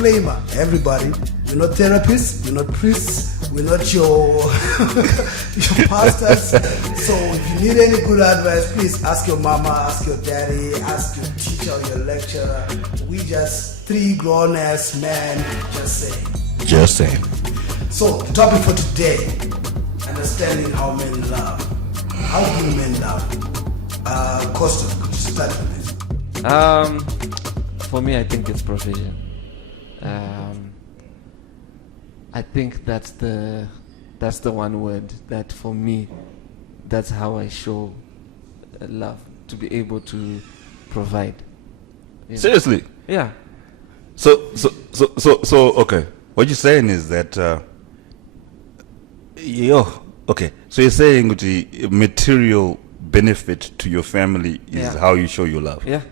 disclaimer, everybody, we're not therapists, we're not priests, we're not your your pastors. So if you need any good advice, please ask your mama, ask your daddy, ask your teacher or your lecturer. We just three grown-ass men just saying. Just saying. So the topic for today, understanding how men love. How do men love? Costa, could you start with this? For me, I think it's provision. I think that's the one word that for me, that's how I show love, to be able to provide. You know? Seriously? Yeah. So okay. What you're saying is that okay. So you're saying the material benefit to your family is how you show your love. Yeah.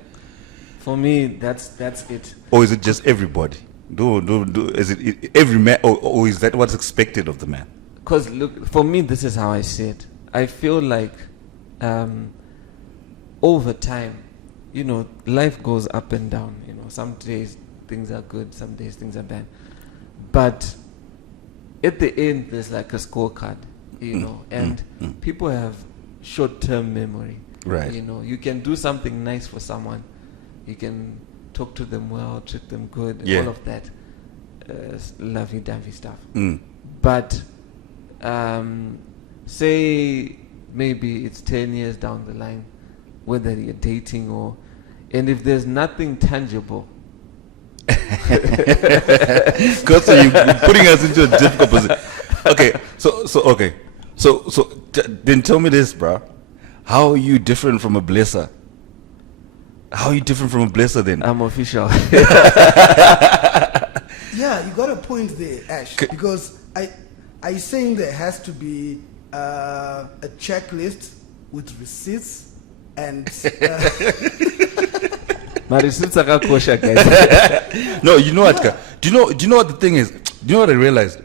For me, that's it. Or is it just everybody? Is it every man, or is that what's expected of the man? Because look, for me, this is how I see it. I feel like over time, you know, life goes up and down. You know, some days things are good, some days things are bad. But at the end, there's like a scorecard, you know, and people have short-term memory. Right. You know, you can do something nice for someone. You can talk to them well, treat them good, all of that lovey-dovey stuff. But say maybe it's 10 years down the line, whether you're dating and if there's nothing tangible. Because you're putting us into a difficult position. Okay, so then tell me this, bro. How are you different from a blesser? How are you different from a blesser then? I'm official. Yeah, you got a point there, Ash. Because are you saying there has to be a checklist with receipts and My receipts are kosher, guys. No, you know what? Do you know what the thing is? Do you know what I realized?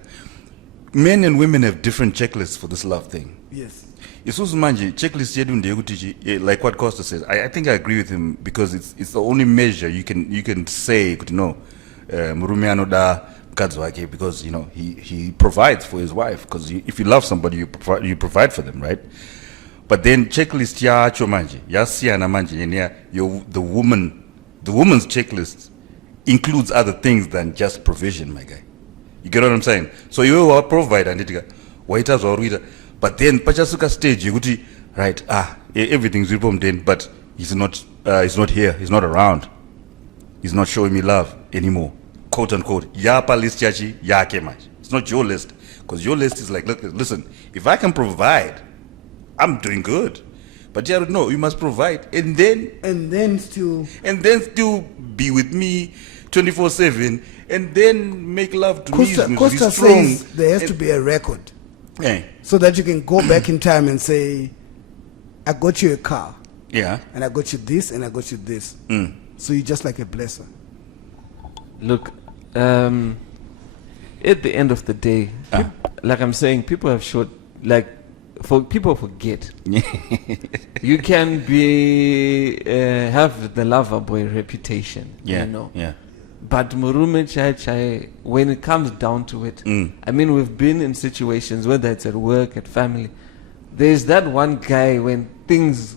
Men and women have different checklists for this love thing. yes. Isusu manje checklist yedu ndeyekuti like what Costa says. I think I agree with him because it's the only measure you can say murume anoda mukadzi wake because you know he provides for his wife because if you love somebody you provide for them, right? But then checklist yacho manje yasiyana manje the woman's checklist includes other things than just provision, my guy. You get what I'm saying? So you are provider and waiters or but then pachasuka stage you right, everything's reformed then, but he's not here, he's not around, he's not showing me love anymore, quote unquote. Yapa list yachi yake mach. It's not your list, because your list is like, look, listen, if I can provide, I'm doing good. But Jared, no, you must provide and then still be with me 24/7 and then make love to me. Costa says there has to be a record. Yeah. So that you can go back in time and say, I got you a car. Yeah. And I got you this and I got you this. So you're just like a blesser. Look, at the end of the day, like I'm saying, people have short, people forget. You can have the lover boy reputation, you know. Yeah. But Murume Chai, when it comes down to it, I mean, we've been in situations, whether it's at work, at family, there's that one guy when things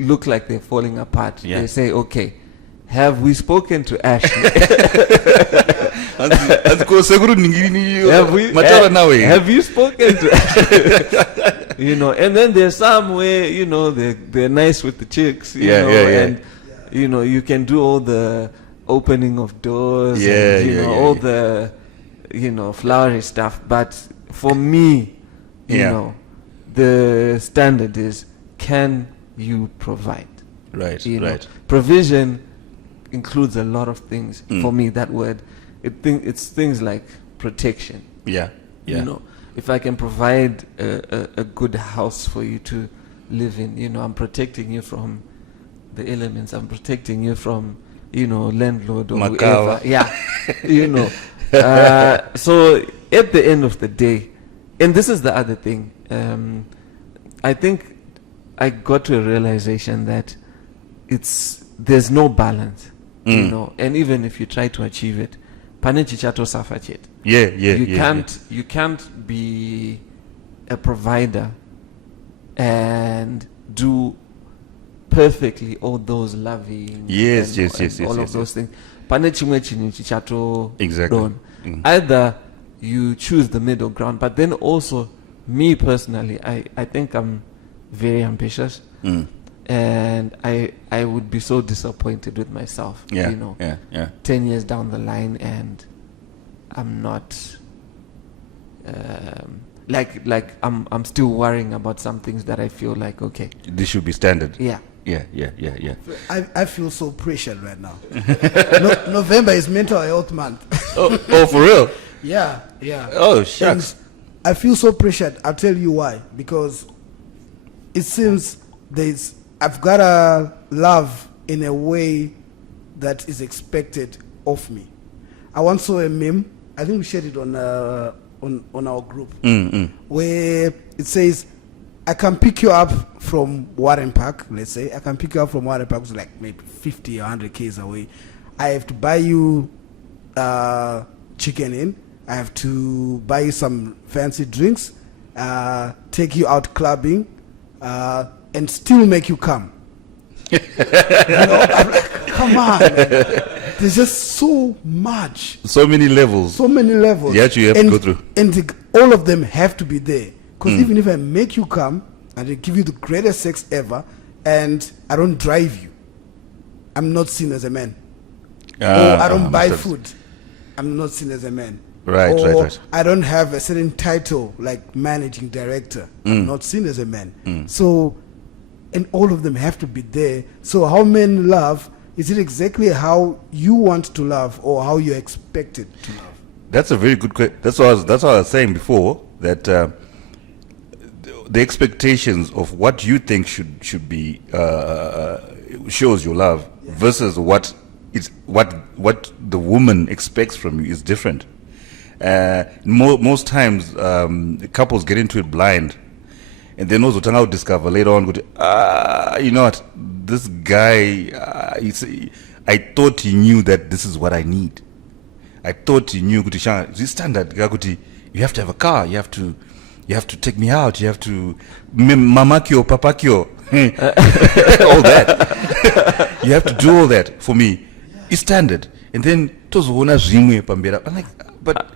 look like they're falling apart. They say, okay, have we spoken to Ashley? have you spoken to Ashley? You know, and then there's some where, you know, they're nice with the chicks, you know, and, you know, you can do all the opening of doors and, all the, you know, flowery stuff. But for me, you know, the standard is, can you provide? Right, you know, right. Provision includes a lot of things. For me, that word, it's things like protection. Yeah. You know, if I can provide a good house for you to live in, you know, I'm protecting you from the elements. I'm protecting you from, you know, landlord or whoever. Yeah, you know. So at the end of the day, and this is the other thing, I think I got to a realization that there's no balance, you know, and even if you try to achieve it, pane chichatosafa chete. You can't be a provider and do perfectly all those loving all of those things. Pane chimwe chinhu chichato don. Either you choose the middle ground, but then also me personally, I think I'm very ambitious, and I would be so disappointed with myself, 10 years down the line, and I'm not like I'm still worrying about some things that I feel like, okay, this should be standard. Yeah. I feel so pressured right now. November is mental health month. oh, for real? Yeah. Oh, shucks. And I feel so pressured. I'll tell you why. Because it seems I've got to love in a way that is expected of me. I once saw a meme. I think we shared it on our group, where it says, I can pick you up from Warren Park, let's say. I can pick you up from Warren Park, which is like maybe 50 or 100 k's away. I have to buy you chicken in. I have to buy you some fancy drinks, take you out clubbing, and still make you come. I'm like, come on. There's just so much. So many levels. Yeah, you have to go through. And all of them have to be there. Because even if I make you come and I give you the greatest sex ever and I don't drive you, I'm not seen as a man. Or I don't buy food, I'm not seen as a man. Right. I don't have a certain title like managing director, I'm not seen as a man. So, and all of them have to be there. So how men love, is it exactly how you want to love or how you're expected to love? That's a very good question. That's what I was saying before, that the expectations of what you think should be shows your love versus what the woman expects from you is different. Most times couples get into it blind, and then also turn out discover later on, you know what, this guy, I thought he knew that this is what I need. I thought he knew this standard, you have to have a car, you have to take me out, you have to mamakyo, papakyo, all that. You have to do all that for me. It's standard. And then I'm like, but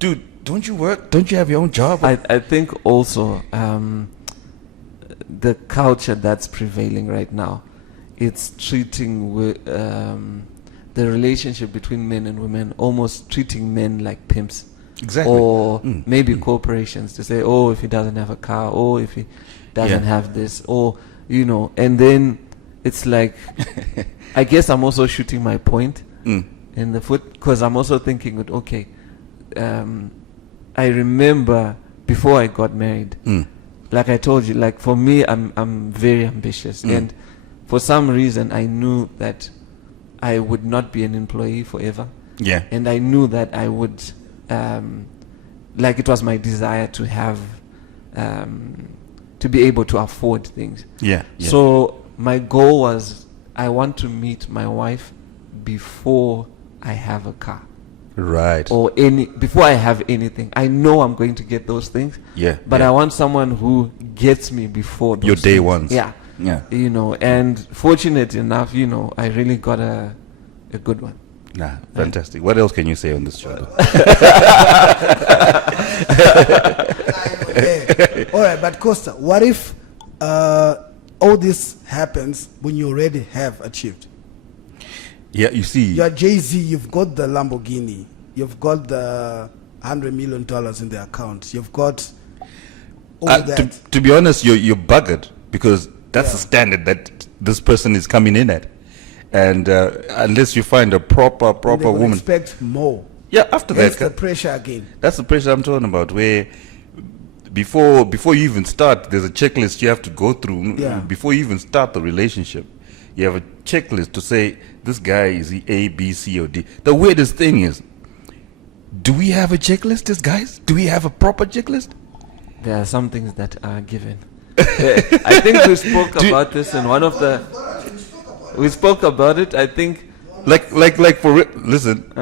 dude, don't you work? Don't you have your own job? I think also the culture that's prevailing right now, it's treating the relationship between men and women, almost treating men like pimps. Exactly. Or maybe corporations to say, oh, if he doesn't have a car, or if he doesn't have this, or, and then it's like, I guess I'm also shooting my point in the foot, because I'm also thinking, okay, I remember before I got married, like I told you, like for me, I'm very ambitious, and for some reason I knew that I would not be an employee forever. Yeah. And I knew that I would, like it was my desire to have, to be able to afford things. Yeah. So my goal was, I want to meet my wife before I have a car. Right. Or before I have anything. I know I'm going to get those things. Yeah. But I want someone who gets me before those your day things. ones. Yeah. And fortunate enough, I really got a good one. Nah, fantastic. What else can you say on this show? All right, but Costa, what if all this happens when you already have achieved? Yeah, you see. You're Jay-Z, you've got the Lamborghini, you've got the $100 million in the account, you've got all that. To be honest, you're buggered, because that's the standard that this person is coming in at. And unless you find a proper woman, expect more. Yeah, after That's that, the pressure again. That's the pressure I'm talking about. Where before you even start, there's a checklist you have to go through. Yeah. Before you even start the relationship, you have a checklist to say this guy is he A, B, C, or D. The weirdest thing is, do we have a checklist, as guys? Do we have a proper checklist? There are some things that are given. I think we spoke about this in one of the. We spoke about it, I think. Like for listen,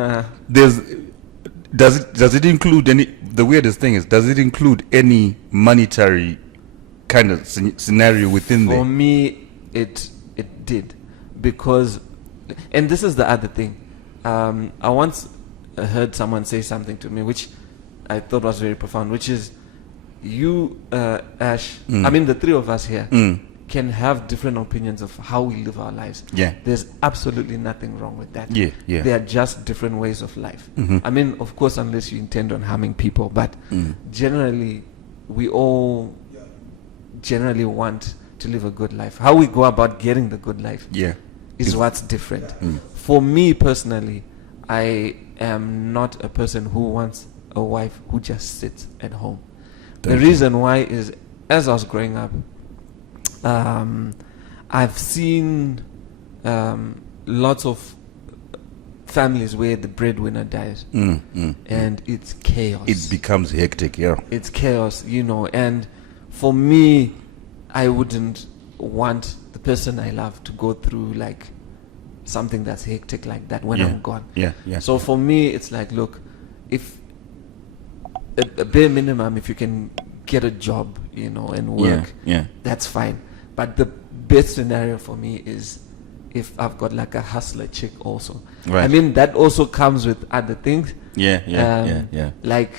there's Does it include any? The weirdest thing is, does it include any monetary kind of scenario within there? For me, it did, because, and this is the other thing. I once heard someone say something to me which I thought was very profound, which is, you, Ash, I mean the three of us here, can have different opinions of how we live our lives. Yeah. There's absolutely nothing wrong with that. Yeah, yeah. They are just different ways of life. I mean, of course, unless you intend on harming people, but generally, we all generally want to live a good life. How we go about getting the good life is what's different. For me personally, I am not a person who wants a wife who just sits at home. The reason why is, as I was growing up, I've seen lots of families where the breadwinner dies, and it's chaos. It becomes hectic, It's chaos, you know. And for me, I wouldn't want the person I love to go through like something that's hectic like that when I'm gone. So for me, it's like, look, if a bare minimum, if you can get a job, you know, and work, that's fine. But the best scenario for me is if I've got like a hustler chick also. Right. I mean, that also comes with other things. Like,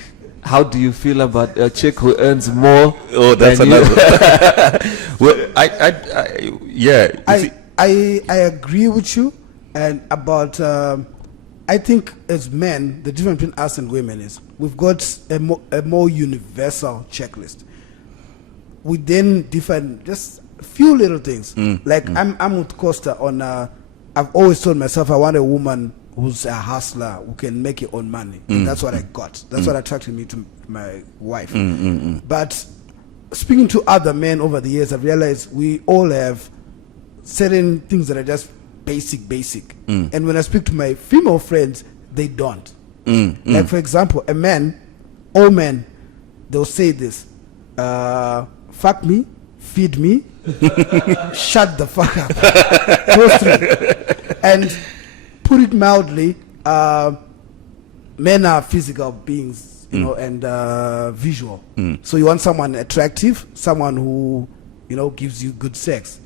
how do you feel about a chick who earns more? Oh, that's another. Well, I agree with you, and about I think as men, the difference between us and women is we've got a more universal checklist. We then define just a few little things. I'm with Costa on. I've always told myself I want a woman who's a hustler who can make her own money. And that's what I got. That's what attracted me to my wife. But speaking to other men over the years, I've realized we all have certain things that are just basic. And when I speak to my female friends, they don't. Like, for example, all men, they'll say this: fuck me, feed me, shut the fuck up. Those three. And put it mildly, men are physical beings, you know, and visual. So you want someone attractive, someone who, you know, gives you good sex.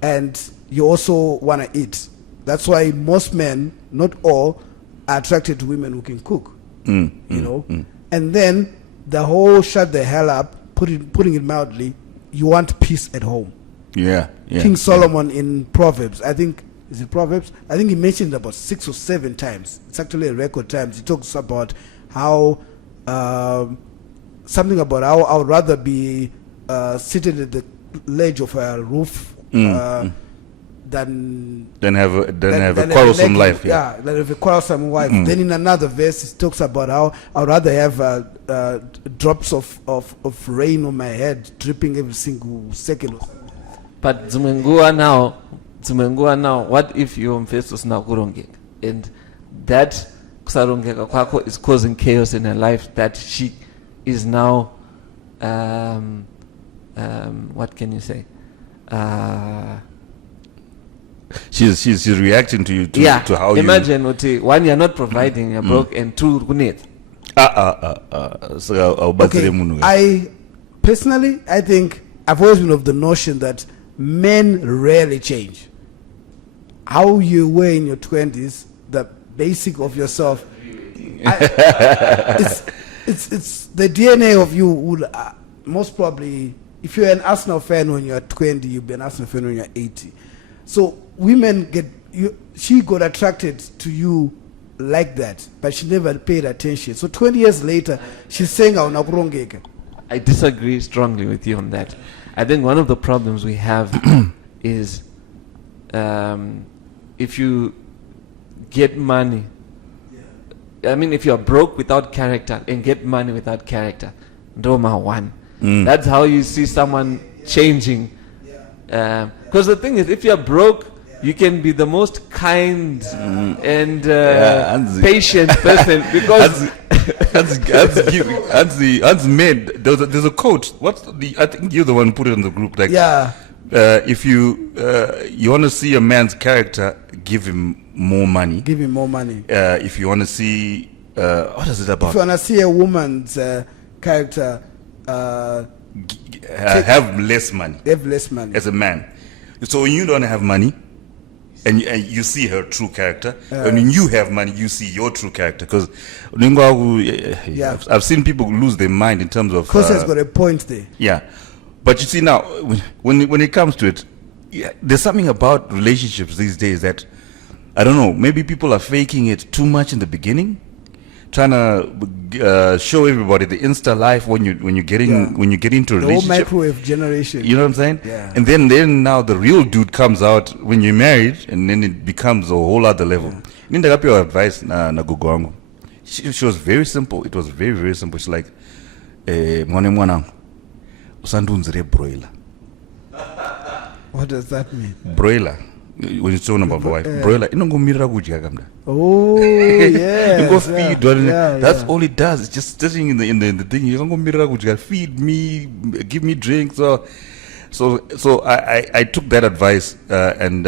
And you also want to eat. That's why most men, not all, are attracted to women who can cook. You know? And then the whole shut the hell up, putting it mildly, you want peace at home. King Solomon in Proverbs, I think, is it Proverbs? I think he mentioned about 6 or 7 times. It's actually a record times. He talks about how something about how I would rather be seated at the ledge of a roof than have a quarrelsome life. Than have a quarrelsome wife. Then in another verse, he talks about how I would rather have drops of rain on my head dripping every single second or something. But Zumengua now, what if your Mfestos now kurongeka? And that kusarongeka kwako is causing chaos in her life, that she is now what can you say? She's reacting to you to how imagine you one, you're not providing, you're broke, and 2 kunetha. I personally, I think I've always been of the notion that men rarely change. How you were in your 20s, the basic of yourself, it's the DNA of you would most probably, if you're an Arsenal fan when you're 20, you'll be an Arsenal fan when you're 80. So women she got attracted to you like that, but she never paid attention. So 20 years later, she's saying, I disagree strongly with you on that. I think one of the problems we have is if you get money, I mean, if you're broke without character and get money without character, Ndoma one. That's how you see someone changing. Because the thing is, if you're broke, you can be the most kind and patient person, because as men, there's a quote. I think you're the one who put it in the group. Like, if you want to see a man's character, give him more money. Give him more money. If you want to see what is it about? If you wanna see a woman's character, Have less money have less money. as a man. So when you don't have money, and you see her true character, and when you have money, you see your true character. Because I've seen people lose their mind in terms of. Costa's got a point there. Yeah, but you see now, when it comes to it, there's something about relationships these days that I don't know. Maybe people are faking it too much in the beginning, trying to show everybody the Insta life when you get into a The whole relationship. microwave generation. You know what I'm saying? Yeah. And then now the real dude comes out when you're married, and then it becomes a whole other level. Ninda got your advice na gogo wangu. She was very simple. It was very, very simple. She's like, mwane mwanangu, usandunzire broiler. What does that mean? Broiler. When you're talking about the wife, broiler, inongomirira kudya kamda. Oh, yeah. You go feed. That's all it does. It's just sitting in the thing. You don't go feed me, give me drinks. So I took that advice, and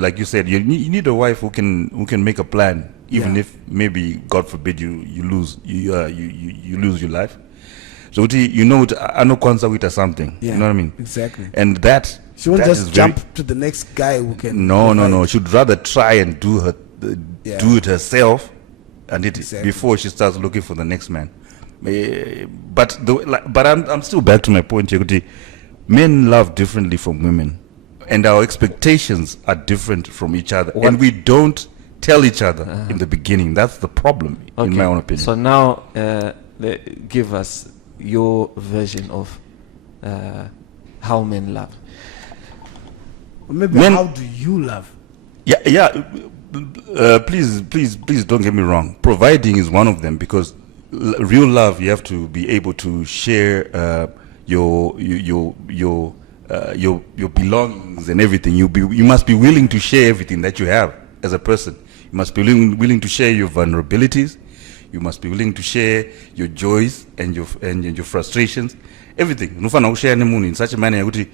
like you said, you need a wife who can make a plan, even if maybe God forbid you lose you lose your life. So you know, I know kwanza with something. Yeah, you know what I mean? Exactly. And that She won't that just is jump to the next guy who can. No. She'd rather try and do it herself, and before she starts looking for the next man. But I'm still back to my point here. Men love differently from women, and our expectations are different from each other, and we don't tell each other in the beginning. That's the problem, in my own opinion. So now, give us your version of how men love. Or maybe how do you love? Yeah. Please don't get me wrong. Providing is one of them, because real love, you have to be able to share your belongings and everything. You must be willing to share everything that you have as a person. You must be willing to share your vulnerabilities. You must be willing to share your joys and your frustrations. Everything. Nufana share nemun in such a manner that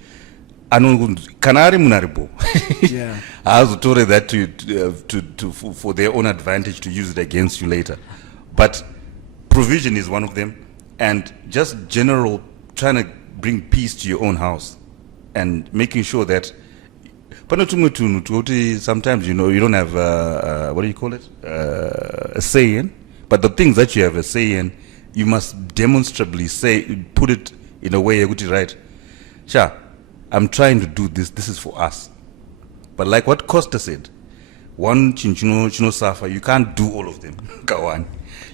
kanari munaribo. Yeah. I was told that for their own advantage, to use it against you later. But provision is one of them, and just general trying to bring peace to your own house and making sure that. Sometimes you don't have what do you call it, a say in, but the things that you have a say in, you must demonstrably put it in a way right. Sure, I'm trying to do this. This is for us. But like what Costa said, one chinchino safa, you can't do all of them. Kawan.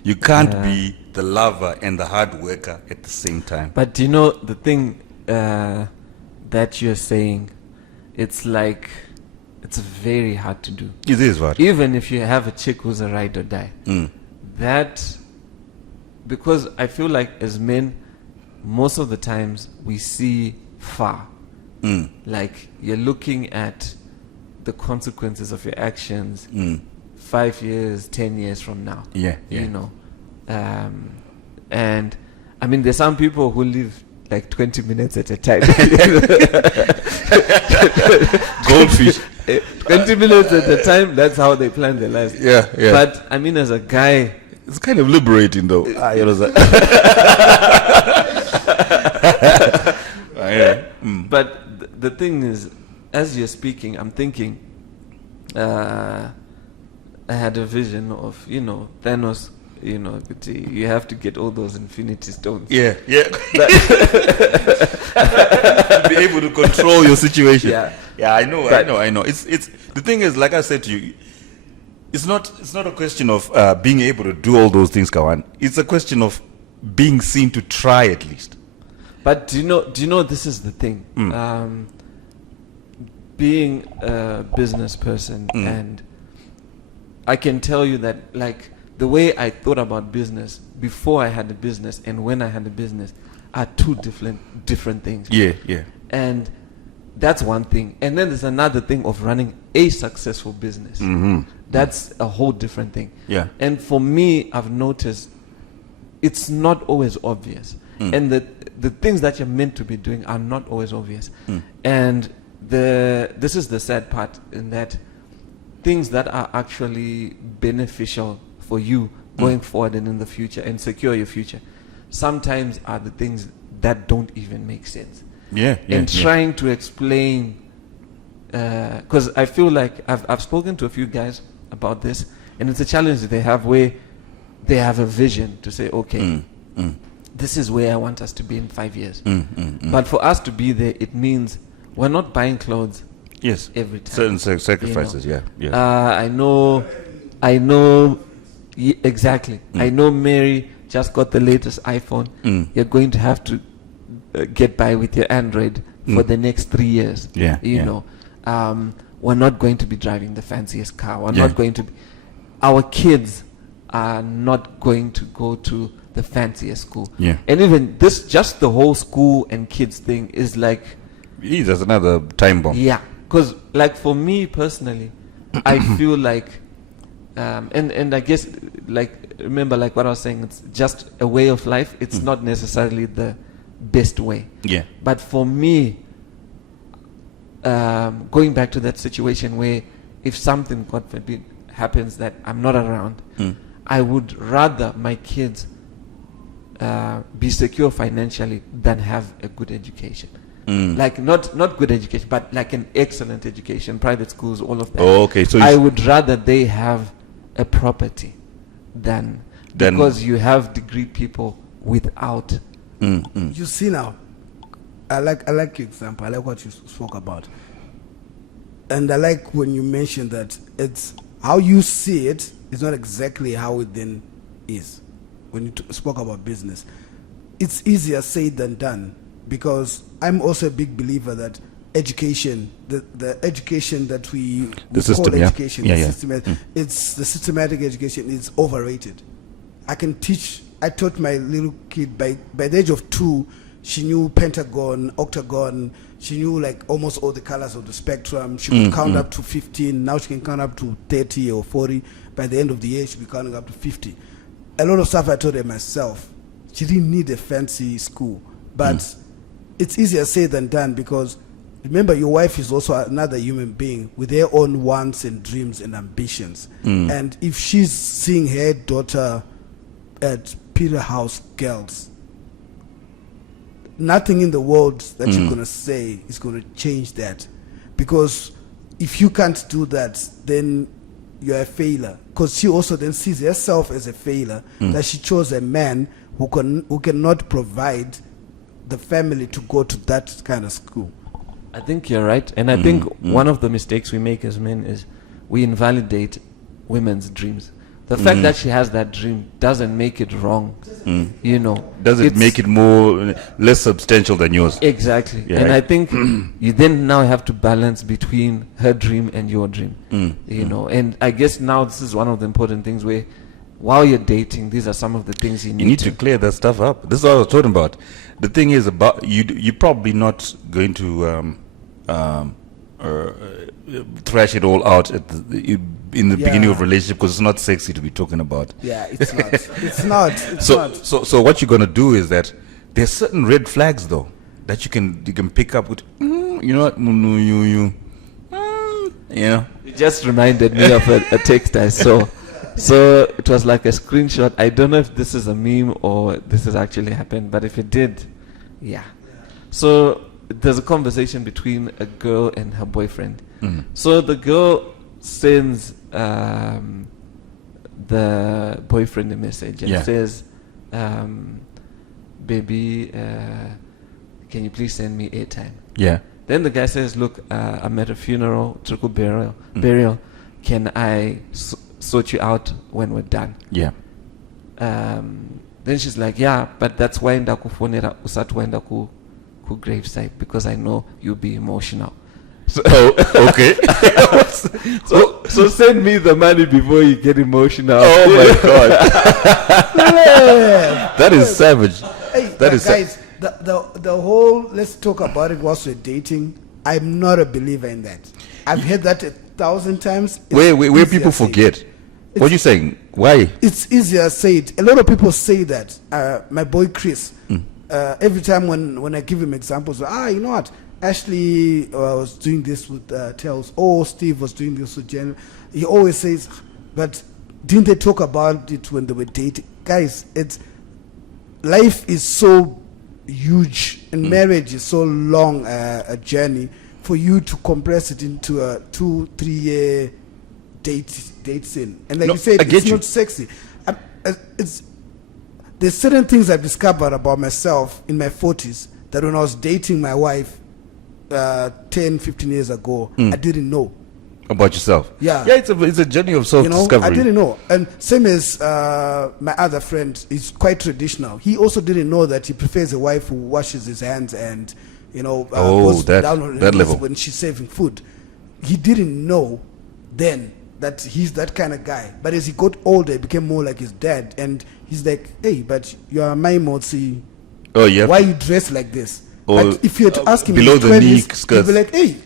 You can't be the lover and the hard worker at the same time. But the thing that you're saying, it's like, it's very hard to do. It is what? Even if you have a chick who's a ride or die. That, because I feel like as men, most of the times we see far. Like you're looking at the consequences of your actions 5 years, 10 years from now. Yeah. And I mean, there's some people who live like 20 minutes at a time. Goldfish. 20 minutes at a time, that's how they plan their lives. Yeah. But I mean, as a guy, it's kind of liberating though. But the thing is, as you're speaking, I'm thinking, I had a vision of, Thanos, you have to get all those infinity stones. Yeah. Be able to control your situation. Yeah, I know. It's the thing is, like I said to you, it's not a question of being able to do all those things, Kawan. It's a question of being seen to try at least. But do you know this is the thing? Being a business person, and I can tell you that, like, the way I thought about business before I had a business and when I had a business are two different things. Yeah. And that's one thing. And then there's another thing of running a successful business. That's a whole different thing. Yeah. And for me, I've noticed it's not always obvious. And the things that you're meant to be doing are not always obvious. And this is the sad part, in that things that are actually beneficial for you going forward and in the future and secure your future sometimes are the things that don't even make sense. And trying to explain, because I feel like I've spoken to a few guys about this, and it's a challenge that they have where they have a vision to say, okay, this is where I want us to be in 5 years. But for us to be there, it means we're not buying clothes every time. Certain sacrifices, you know? I know, exactly. I know Mary just got the latest iPhone. You're going to have to get by with your Android for the next 3 years. You know, we're not going to be driving the fanciest car. We're not going to be, our kids are not going to go to the fanciest school. And even this, just the whole school and kids thing is like, that's another time bomb. Because like for me personally, I feel like, and I guess like, remember like what I was saying, it's just a way of life. It's not necessarily the best way. But for me, going back to that situation where if something, God forbid, happens that I'm not around, I would rather my kids be secure financially than have a good education. Like not good education, but like an excellent education, private schools, all of that. So I would rather they have a property than because you have degree people without. You see now, I like your example. I like what you spoke about, and I like when you mentioned that it's how you see it is not exactly how it then is. When you spoke about business, it's easier said than done, because I'm also a big believer that education, the education that we system, call education, it's the systematic education is overrated. I taught my little kid by the age of 2, she knew pentagon, octagon, she knew like almost all the colors of the spectrum. She could count up to 15. Now she can count up to 30 or 40. By the end of the year, she'll be counting up to 50. A lot of stuff I taught her myself. She didn't need a fancy school. But it's easier said than done, because remember, your wife is also another human being with their own wants and dreams and ambitions. And if she's seeing her daughter at Peterhouse Girls, nothing in the world that you're going to say is going to change that. Because if you can't do that, then you're a failure. Because she also then sees herself as a failure, that she chose a man who cannot provide the family to go to that kind of school. I think you're right. And I think one of the mistakes we make as men is we invalidate women's dreams. The fact that she has that dream doesn't make it wrong. You know, does it make it less substantial than yours? Exactly. And I think you then now have to balance between her dream and your dream. You know, and I guess now this is one of the important things where while you're dating, these are some of the things you need to clear that stuff up. This is what I was talking about. The thing is about you're probably not going to thrash it all out in the beginning of a relationship, because it's not sexy to be talking about. It's not. It's not. So what you're gonna do is that there's certain red flags though that you can pick up with. You know what? You know. It just reminded me of a text I saw. So it was like a screenshot. I don't know if this is a meme or this has actually happened, but if it did, so there's a conversation between a girl and her boyfriend. So the girl sends the boyfriend a message and says, baby, can you please send me airtime? Then the guy says, look, I'm at a funeral, trickle burial. Can I sort you out when we're done? Then she's like, but that's why ndakufonera usati waenda ku graveside, because I know you'll be emotional. Okay. So send me the money before you get emotional. Oh my God. That is savage. Guys, the whole let's talk about it whilst we're dating, I'm not a believer in that. I've heard that 1,000 times. Where people forget. What are you saying? Why? It's easier said. A lot of people say that. My boy Chris, every time when I give him examples, you know what? Ashley was doing this with Tells. Oh, Steve was doing this with Jen. He always says, but didn't they talk about it when they were dating? Guys, life is so huge, and marriage is so long a journey for you to compress it into a 2-3 year date scene. And like you said, it's not sexy. There's certain things I've discovered about myself in my 40s that when I was dating my wife 10-15 years ago, I didn't know about yourself. Yeah, it's a journey of self-discovery. I didn't know. And same as my other friend is quite traditional. He also didn't know that he prefers a wife who washes his hands and goes down on her knees when she's serving food. He didn't know then that he's that kind of guy. But as he got older, he became more like his dad, and he's like, hey, but you are my motsi. Oh yeah. Why you dress like this? But if you had to ask him below in the the 20s, knee skirts, he'd be like, hey,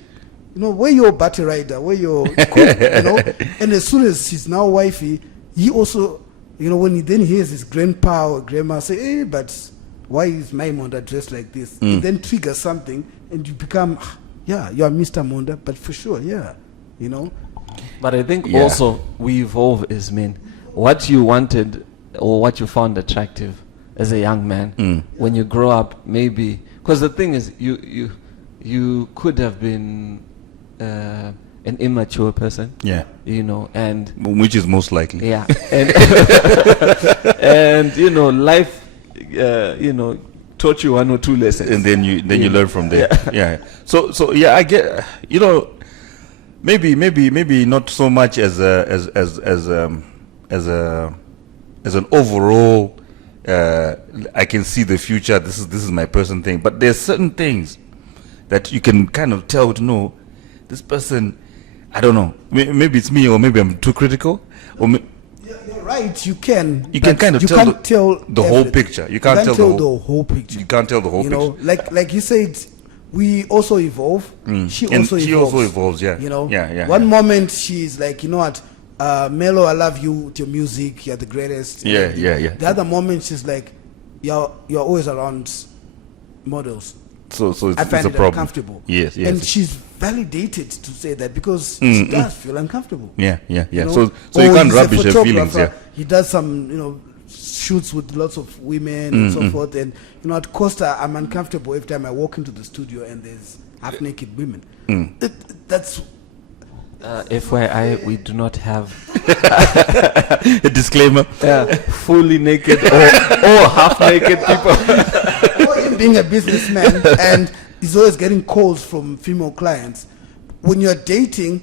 where your batty rider? Where your cool, And as soon as he's now wifey, he also, when he then hears his grandpa or grandma say, hey, but why is my Monda dressed like this? It then triggers something, and you become, you are Mr. Monda, but for sure, But I think also we evolve as men. What you wanted or what you found attractive as a young man, when you grow up, maybe, because the thing is, you could have been an immature person, and which is most likely, and life, taught you 1 or 2 lessons, and then you learn from there. So I get, maybe not so much as an overall. I can see the future. This is my person thing. But there's certain things that you can kind of tell to know this person. I don't know. Maybe it's me, or maybe I'm too critical. Or you're right. You can. You can kind of tell the whole picture. You can't tell the whole picture. You can't tell the whole picture. Like you said, we also evolve. She also evolves. One moment she's like, you know what, Mellow, I love you with your music. You're the greatest. The other moment she's like, you're always around models. So I find it's a it problem. uncomfortable. Yes. And she's validated to say that because she does feel uncomfortable. Yeah. So you can't rubbish her feelings. Yeah. He does some, shoots with lots of women and so forth. And at Costa, I'm uncomfortable every time I walk into the studio and there's half naked women. That's. FYI, we do not have a disclaimer. Fully naked or half naked people. Or him being a businessman and he's always getting calls from female clients. When you're dating,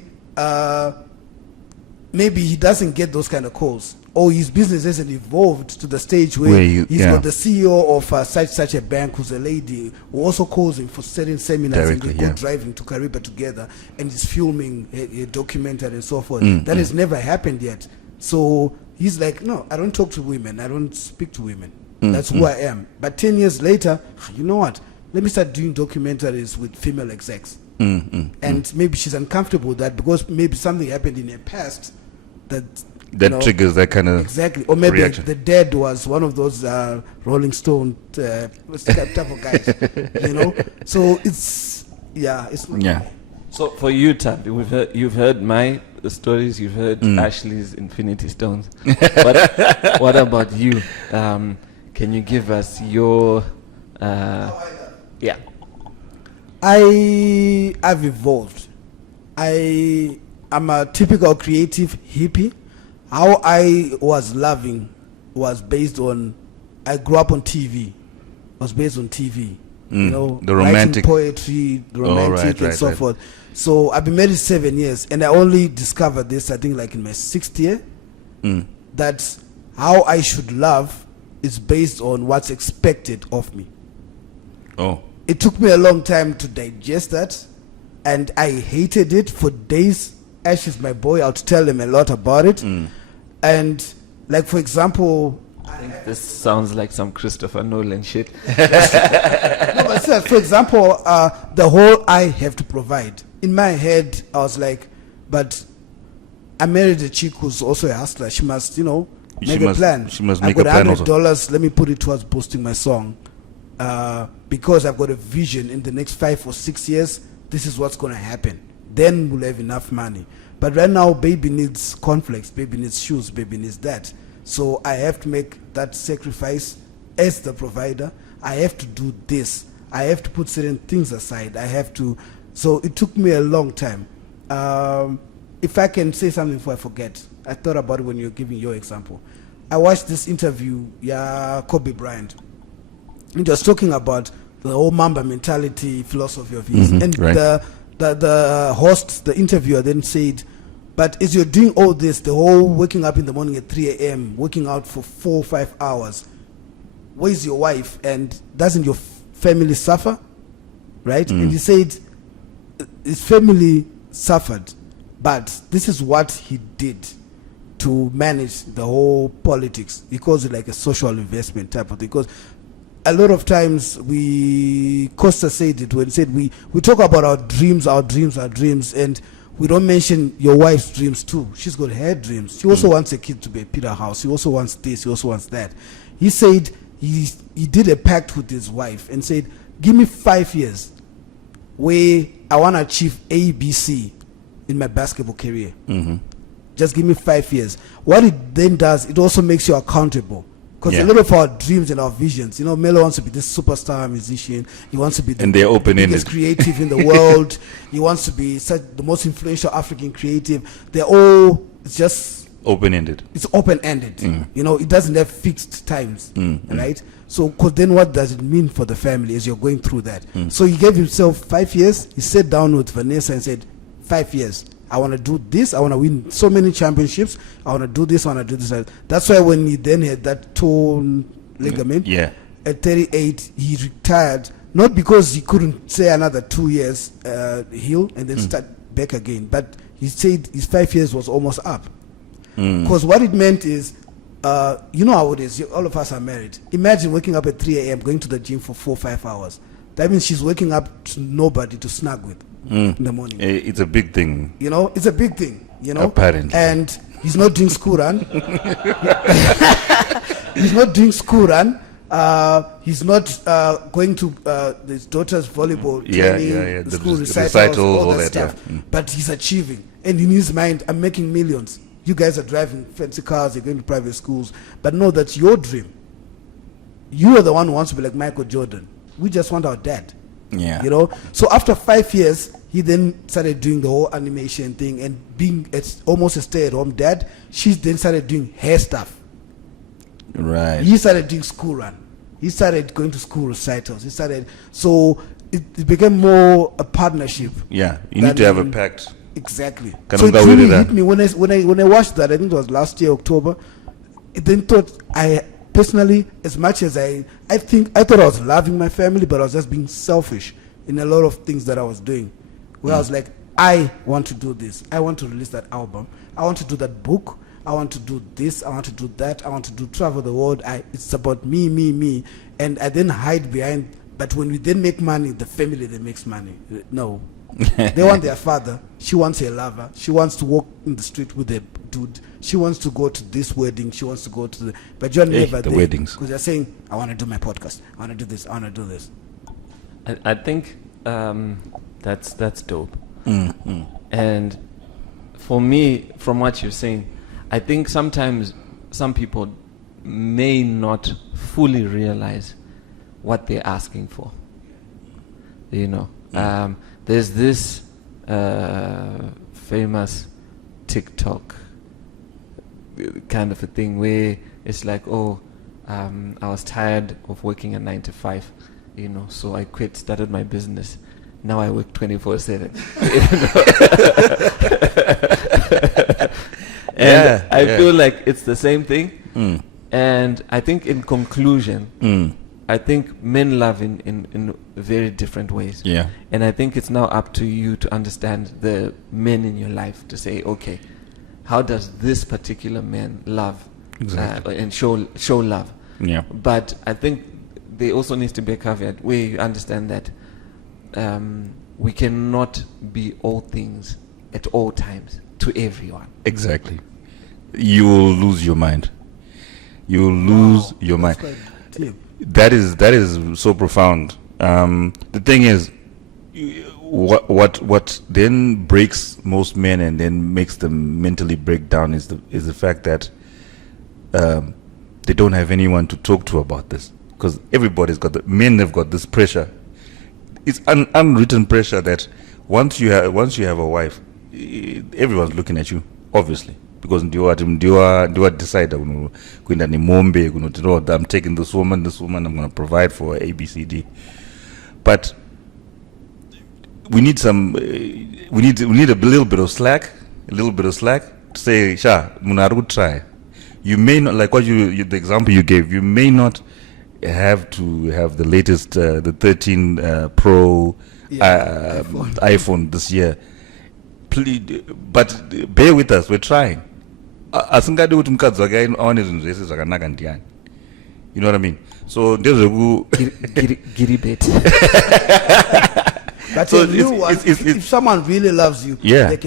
maybe he doesn't get those kind of calls, or his business hasn't evolved to the stage where he's got the CEO of such a bank who's a lady who also calls him for certain seminars and they go driving to Kariba together and he's filming a documentary and so forth. That has never happened yet. So he's like, no, I don't talk to women. I don't speak to women. That's who I am. But 10 years later, you know what? Let me start doing documentaries with female execs. And maybe she's uncomfortable with that because maybe something happened in her past that triggers that kind of exactly, or maybe reaction. The dad was one of those Rolling Stone type of guys, So it's not So for you, Tab, you've heard my stories, you've heard Ashley's Infinity Stones. But what about you? Can you give us your? I've evolved. I'm a typical creative hippie. How I was loving was based on, I grew up on TV. Was based on TV. The romantic writing poetry, the romantic and so forth. So I've been married 7 years, and I only discovered this, I think, like in my 6th year. That how I should love is based on what's expected of me. It took me a long time to digest that, and I hated it for days. Ash is my boy. I'll tell him a lot about it. And like, for example, I think this sounds like some Christopher Nolan shit. No, but for example, the whole I have to provide. In my head, I was like, but I married a chick who's also a hustler. She must, make a plan. She must make a plan also. I've got $100. Let me put it towards posting my song. Because I've got a vision in the next 5 or 6 years, this is what's going to happen. Then we'll have enough money. But right now, baby needs cornflakes, baby needs shoes, baby needs that. So I have to make that sacrifice as the provider. I have to do this. I have to put certain things aside. I have to. So it took me a long time. If I can say something before I forget, I thought about it when you were giving your example. I watched this interview, Kobe Bryant. He was talking about the whole Mamba mentality, philosophy of his. And the host, the interviewer, then said, but as you're doing all this, the whole waking up in the morning at 3 a.m., working out for 4 or 5 hours, where's your wife? And doesn't your family suffer? Right? And he said his family suffered, but this is what he did to manage the whole politics. He calls it like a social investment type of thing. Because a lot of times Costa said it when he said we talk about our dreams, and we don't mention your wife's dreams too. She's got her dreams. She also wants a kid to be a Peter House. She also wants this. He also wants that. He said he did a pact with his wife and said, give me 5 years where I want to achieve A, B, C in my basketball career. Just give me 5 years. What it then does, it also makes you accountable. Because a lot of our dreams and our visions, Mellow wants to be this superstar musician. He wants to be the biggest creative in the world. He wants to be the most influential African creative. They're all, it's just open-ended. It's open-ended. It doesn't have fixed times, right? So, because then what does it mean for the family as you're going through that? So he gave himself 5 years. He sat down with Vanessa and said, 5 years. I want to do this. I want to win so many championships. I want to do this. I want to do this. That's why when he then had that torn ligament, at 38, he retired. Not because he couldn't say another 2 years heal and then start back again. But he said his 5 years was almost up. Because what it meant is, you know how it is. All of us are married. Imagine waking up at 3 a.m., going to the gym for 4 or 5 hours. That means she's waking up to nobody to snug with. In the morning. It's a big thing. It's a big thing, Apparently. And he's not doing school run. He's not doing school run. He's not going to his daughter's volleyball training, the school recitals, all that stuff. Yeah. But he's achieving. And in his mind, I'm making millions. You guys are driving fancy cars, you're going to private schools. But know that your dream, you are the one who wants to be like Michael Jordan. We just want our dad. So after 5 years, he then started doing the whole animation thing and being almost a stay-at-home dad. She then started doing hair stuff. Right. He started doing school run. He started going to school recitals. So it became more a partnership. Yeah, you need to have a pact. Exactly. So it really hit me when I watched that. I think it was last year, October. It then thought personally, as much as I thought I was loving my family, but I was just being selfish in a lot of things that I was doing. Where I was like, I want to do this. I want to release that album. I want to do that book. I want to do this. I want to do that. I want to travel the world. It's about me. And I then hide behind. But when we then make money, the family then makes money. No. They want their father. She wants a lover. She wants to walk in the street with a dude. She wants to go to this wedding. She wants to go to the... But you're never there. Weddings. Because you're saying, I want to do my podcast. I want to do this. I want to do this. I think that's dope. And for me, from what you're saying, I think sometimes some people may not fully realize what they're asking for. There's this famous TikTok kind of a thing where it's like, I was tired of working a 9 to 5, so I quit, started my business. Now I work 24/7. And I feel like it's the same thing. And I think in conclusion, I think men love in very different ways. Yeah. And I think it's now up to you to understand the men in your life to say, okay, how does this particular man love and show love? Yeah. But I think there also needs to be a caveat where you understand that we cannot be all things at all times to everyone. Exactly. You will lose your mind. You will lose your mind. That is so profound. The thing is, what then breaks most men and then makes them mentally break down is the fact that they don't have anyone to talk to about this, because men have got this pressure. It's unwritten pressure that once you have a wife, everyone's looking at you, obviously, because ndiwa decide kuenda ni mombe I'm taking this woman I'm going to provide for A, B, C, D. But we need we need a little bit of slack to say, sha, munaru try. You may not, like what the example you gave, you may not have to have the latest, the 13 Pro iPhone this year. Please, but bear with us, we're trying. Asingadi kuti mukadzi wake aone zvinhu zvese zvakanaka ndiani. You know what I mean? So giri bit. But so if someone really loves you, yeah, they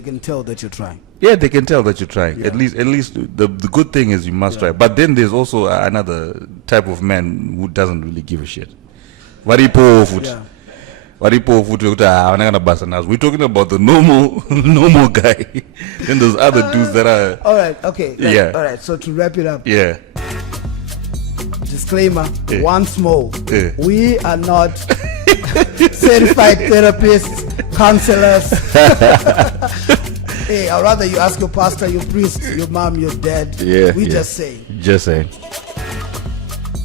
can tell that you're trying. Yeah, they can tell that you're trying. Yeah. At least the good thing is you must try. But then there's also another type of man who doesn't really give a shit. We're talking about the normal guy. Then there's other dudes that are. All right. Okay. All right. So to wrap it up. Yeah. Disclaimer. Once more, we are not certified therapists, counselors. Hey, I'd rather you ask your pastor, your priest, your mom, your dad. Yeah. We just saying. Just saying.